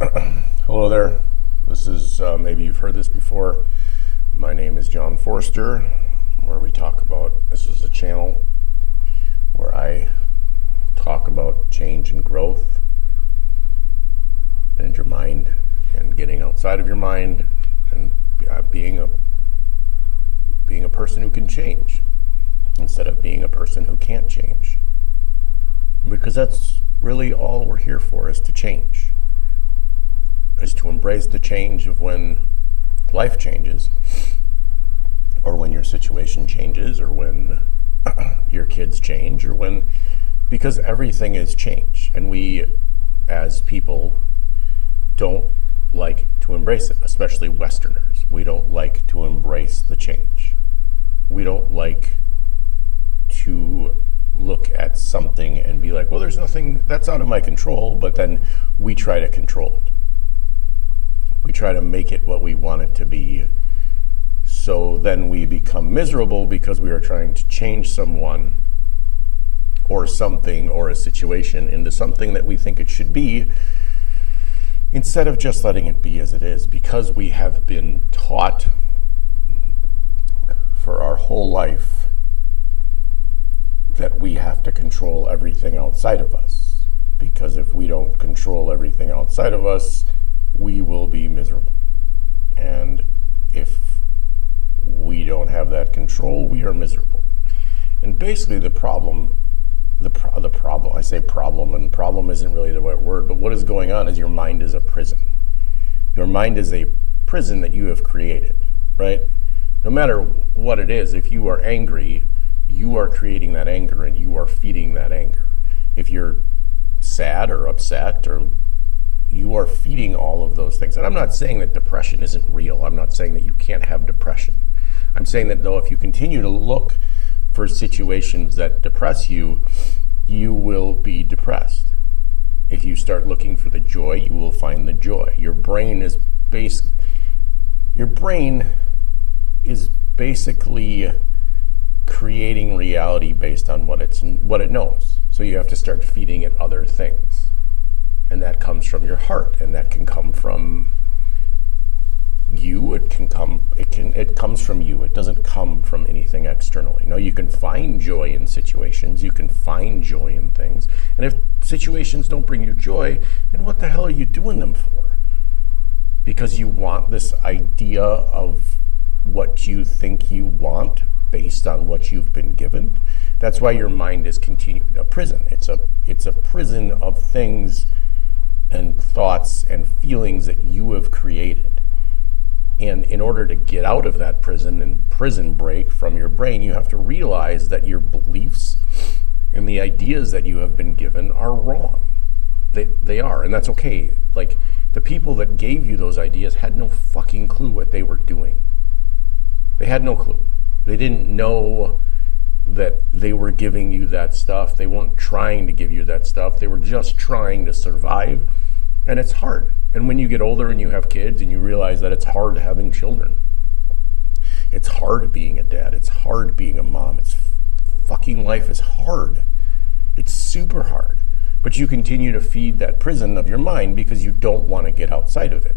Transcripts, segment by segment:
Hello there. This is, maybe you've heard this before. My name is John Forster, where we talk about, this is a channel where I talk about change and growth and your mind and getting outside of your mind and being a person who can change instead of being a person who can't change. Because that's really all we're here for, is to change. Is to embrace the change of when life changes, or when your situation changes, or when your kids change, or when, because everything is change. And we, as people, don't like to embrace it, especially Westerners. We don't like to embrace the change. We don't like to look at something and be like, well, there's nothing, that's out of my control, but then we try to control it. We try to make it what we want it to be. So then we become miserable because we are trying to change someone or something or a situation into something that we think it should be, instead of just letting it be as it is, because we have been taught for our whole life that we have to control everything outside of us. Because if we don't control everything outside of us, we will be miserable. And if we don't have that control, we are miserable. And basically the problem, I say problem, and problem isn't really the right word, but what is going on is your mind is a prison. Your mind is a prison that you have created, right? No matter what it is, if you are angry, you are creating that anger and you are feeding that anger. If you're sad or upset, or you are feeding all of those things. And I'm not saying that depression isn't real. I'm not saying that you can't have depression. I'm saying that, though, if you continue to look for situations that depress you, you will be depressed. If you start looking for the joy, you will find the joy. Your brain is basically creating reality based on what it knows. So you have to start feeding it other things. And that comes from your heart, and that can come from you. It comes from you. It doesn't come from anything externally. Now, you can find joy in situations, you can find joy in things. And if situations don't bring you joy, then what the hell are you doing them for? Because you want this idea of what you think you want based on what you've been given. That's why your mind is a prison. It's a prison of things and thoughts and feelings that you have created. And in order to get out of that prison and prison break from your brain, you have to realize that your beliefs and the ideas that you have been given are wrong. They are, and that's okay. Like, the people that gave you those ideas had no fucking clue what they were doing. They had no clue. They didn't know that they were giving you that stuff. They weren't trying to give you that stuff. They were just trying to survive. And it's hard. And when you get older and you have kids and you realize that it's hard having children. It's hard being a dad. It's hard being a mom. Fucking life is hard. It's super hard. But you continue to feed that prison of your mind because you don't want to get outside of it.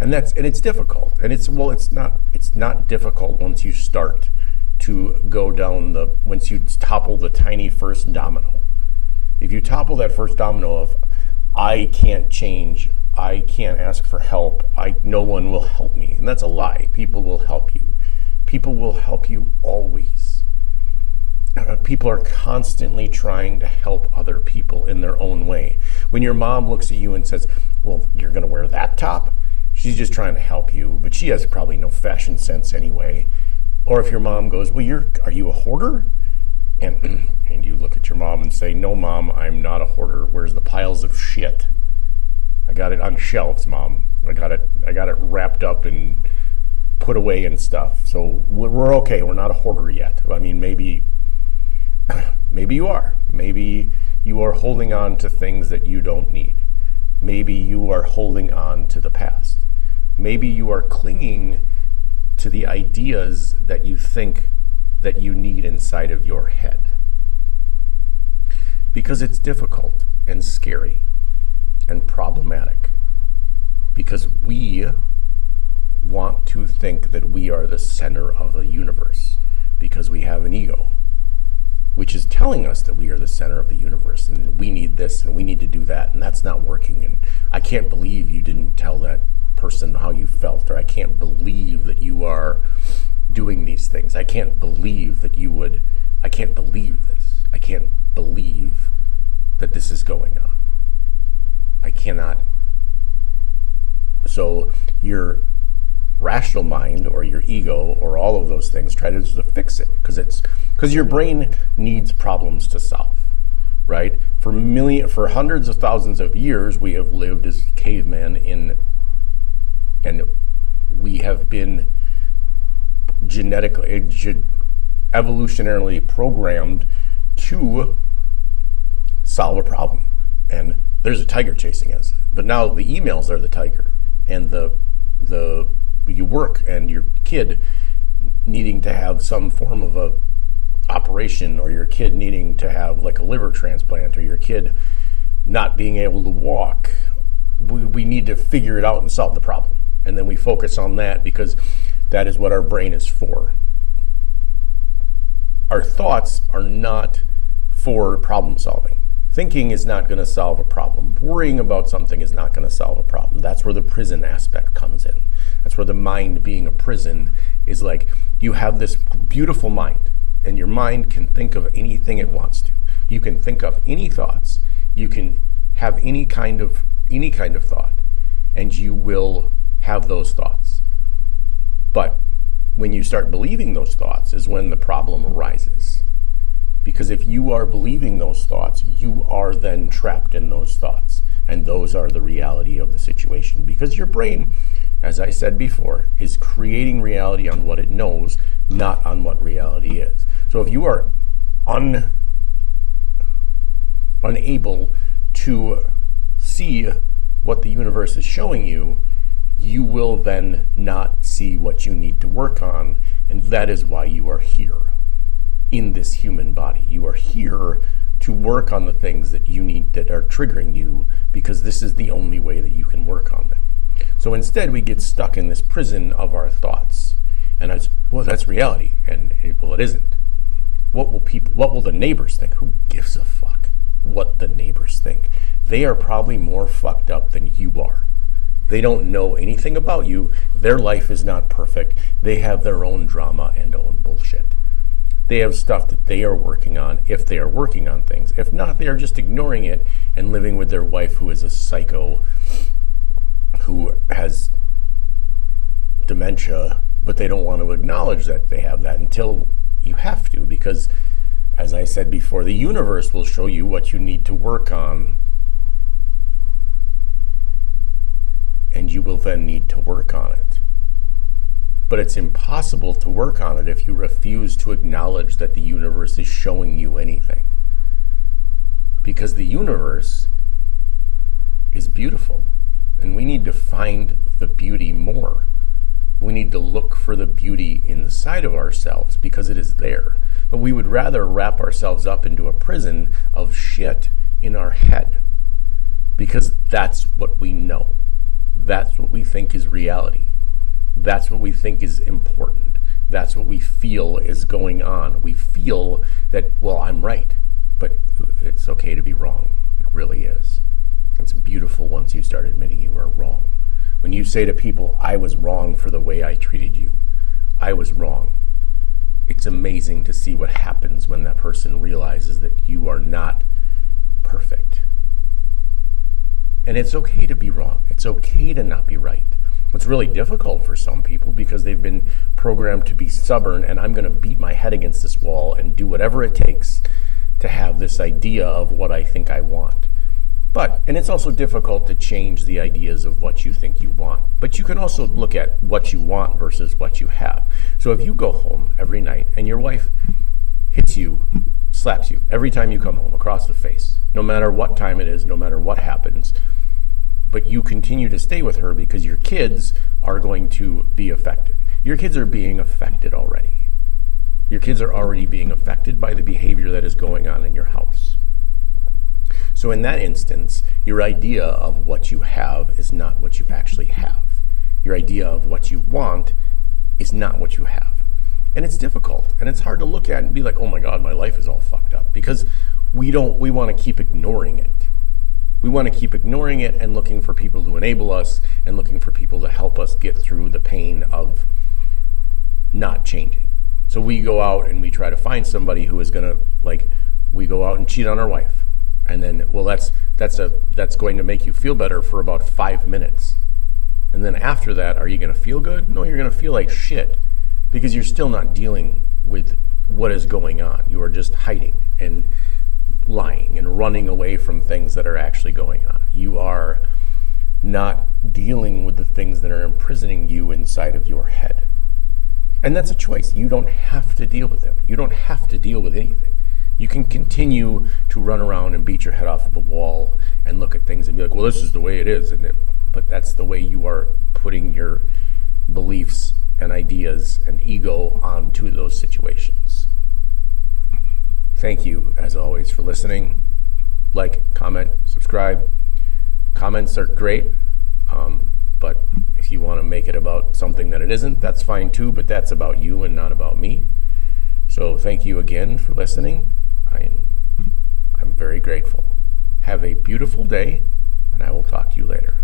And it's difficult. And it's not difficult once you start to go down once you topple the tiny first domino. If you topple that first domino of, I can't change, I can't ask for help, no one will help me. And that's a lie. People will help you. People will help you always. People are constantly trying to help other people in their own way. When your mom looks at you and says, well, you're going to wear that top, she's just trying to help you, but she has probably no fashion sense anyway. Or if your mom goes, well, are you a hoarder? And you look at your mom and say, no, Mom, I'm not a hoarder. Where's the piles of shit? I got it on shelves, Mom. I got it wrapped up and put away and stuff. So we're okay. We're not a hoarder yet. I mean, maybe you are. Maybe you are holding on to things that you don't need. Maybe you are holding on to the past. Maybe you are clinging to the ideas that you think that you need inside of your head. Because it's difficult and scary and problematic. because we want to think that we are the center of the universe because we have an ego, which is telling us that we are the center of the universe and we need this and we need to do that, and that's not working. And I can't believe you didn't tell that person how you felt, or I can't believe that you are doing these things. I can't believe that you would. I can't believe this. I can't believe that this is going on. I cannot. So your rational mind or your ego or all of those things try to fix it because your brain needs problems to solve, right? For hundreds of thousands of years, we have lived as cavemen and we have been evolutionarily programmed to solve a problem. And there's a tiger chasing us. But now the emails are the tiger, and you work and your kid needing to have some form of a operation, or your kid needing to have like a liver transplant, or your kid not being able to walk. We need to figure it out and solve the problem. And then we focus on that because that is what our brain is for. Our thoughts are not for problem solving. Thinking is not going to solve a problem. Worrying about something is not going to solve a problem. That's where the prison aspect comes in. That's where the mind being a prison is like, you have this beautiful mind, and your mind can think of anything it wants to. You can think of any thoughts. You can have any kind of thought, and you will have those thoughts. But when you start believing those thoughts is when the problem arises. Because if you are believing those thoughts, you are then trapped in those thoughts. And those are the reality of the situation. Because your brain, as I said before, is creating reality on what it knows, not on what reality is. So if you are unable to see what the universe is showing you, you will then not see what you need to work on. And that is why you are here in this human body. You are here to work on the things that you need, that are triggering you, because this is the only way that you can work on them. So instead we get stuck in this prison of our thoughts. And that's reality. And it isn't. What will the neighbors think? Who gives a fuck what the neighbors think? They are probably more fucked up than you are. They don't know anything about you. Their life is not perfect. They have their own drama and own bullshit. They have stuff that they are working on, if they are working on things. If not, they are just ignoring it and living with their wife, who is a psycho, who has dementia, but they don't want to acknowledge that they have that until you have to, because, as I said before, the universe will show you what you need to work on, and you will then need to work on it. But it's impossible to work on it if you refuse to acknowledge that the universe is showing you anything. Because the universe is beautiful, and we need to find the beauty more. We need to look for the beauty inside of ourselves, because it is there. But we would rather wrap ourselves up into a prison of shit in our head, because that's what we know. That's what we think is reality. That's what we think is important. That's what we feel is going on. We feel that, well, I'm right, but it's okay to be wrong. It really is. It's beautiful once you start admitting you are wrong. When you say to people, I was wrong for the way I treated you, I was wrong, it's amazing to see what happens when that person realizes that you are not perfect. And it's okay to be wrong. It's okay to not be right. It's really difficult for some people because they've been programmed to be stubborn, and I'm going to beat my head against this wall and do whatever it takes to have this idea of what I think I want. And it's also difficult to change the ideas of what you think you want. But you can also look at what you want versus what you have. So if you go home every night and your wife hits you, slaps you every time you come home across the face, no matter what time it is, no matter what happens, but you continue to stay with her because your kids are going to be affected. Your kids are being affected already. Your kids are already being affected by the behavior that is going on in your house. So in that instance, your idea of what you have is not what you actually have. Your idea of what you want is not what you have. And it's difficult, and it's hard to look at and be like, oh my God, my life is all fucked up, because we want to keep ignoring it. We want to keep ignoring it and looking for people to enable us and looking for people to help us get through the pain of not changing. So we go out and we try to find somebody who is going to, like, we go out and cheat on our wife. And then, well, that's going to make you feel better for about 5 minutes. And then after that, are you going to feel good? No, you're going to feel like shit, because you're still not dealing with what is going on. You are just hiding and lying and running away from things that are actually going on. You are not dealing with the things that are imprisoning you inside of your head. And that's a choice. You don't have to deal with them. You don't have to deal with anything. You can continue to run around and beat your head off of a wall and look at things and be like, well, this is the way it is. But that's the way you are putting your beliefs and ideas and ego onto those situations. Thank you, as always, for listening. Like, comment, subscribe. Comments are great, but if you want to make it about something that it isn't, that's fine too, but that's about you and not about me. So thank you again for listening. I'm very grateful. Have a beautiful day, and I will talk to you later.